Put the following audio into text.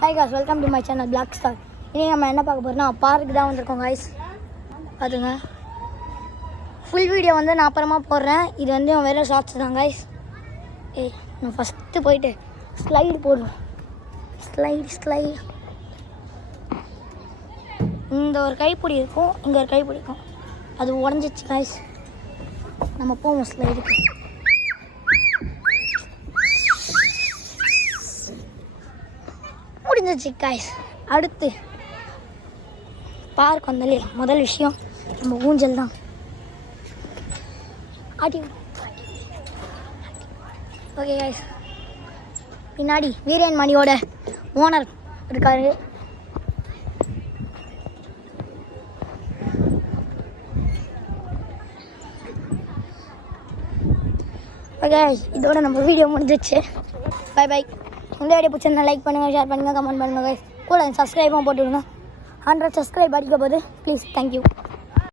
Hi guys, welcome to my channel Black Star. இன்னைக்கு நம்ம என்ன பார்க்க போறோம்னா பார்க் தான் வந்திருக்கோம் guys. பாருங்க. ஃபுல் வீடியோ வந்து நான் அப்புறமா போடுறேன். இது வந்து வேற ஷார்ட்ஸ் தான் guys. நான் ஃபர்ஸ்ட் போயிட்டு ஸ்லைடு போடுறேன். ஸ்லைடு. இந்த ஒரு கைப்பிடி இருக்கும், இங்க ஒரு கைப்பிடி இருக்கும். அது உடைஞ்சிச்சு guys. நம்ம போவோம் ஸ்லைடுக்கு. முடிஞ்சிச்சு guys. அடுத்து பார்க் வந்தாலே முதல் விஷயம் நம்ம ஊஞ்சல் தான். ஓகே guys, பின்னாடி வீரன் மணியோட ஓனர் இருக்காரு. ஓகே இதோட நம்ம வீடியோ முடிஞ்சிச்சு. Bye bye. இந்த வீடியோ பிடிச்சிருந்தா லைக் பண்ணுங்கள், ஷேர் பண்ணுங்கள், கமெண்ட் பண்ணுங்கள் guys. கூட சப்ஸ்கிரைபும் போட்டுவிடுங்க. 100 சப்ஸ்கிரைப் அடிக்க போது ப்ளீஸ். தேங்க்யூ.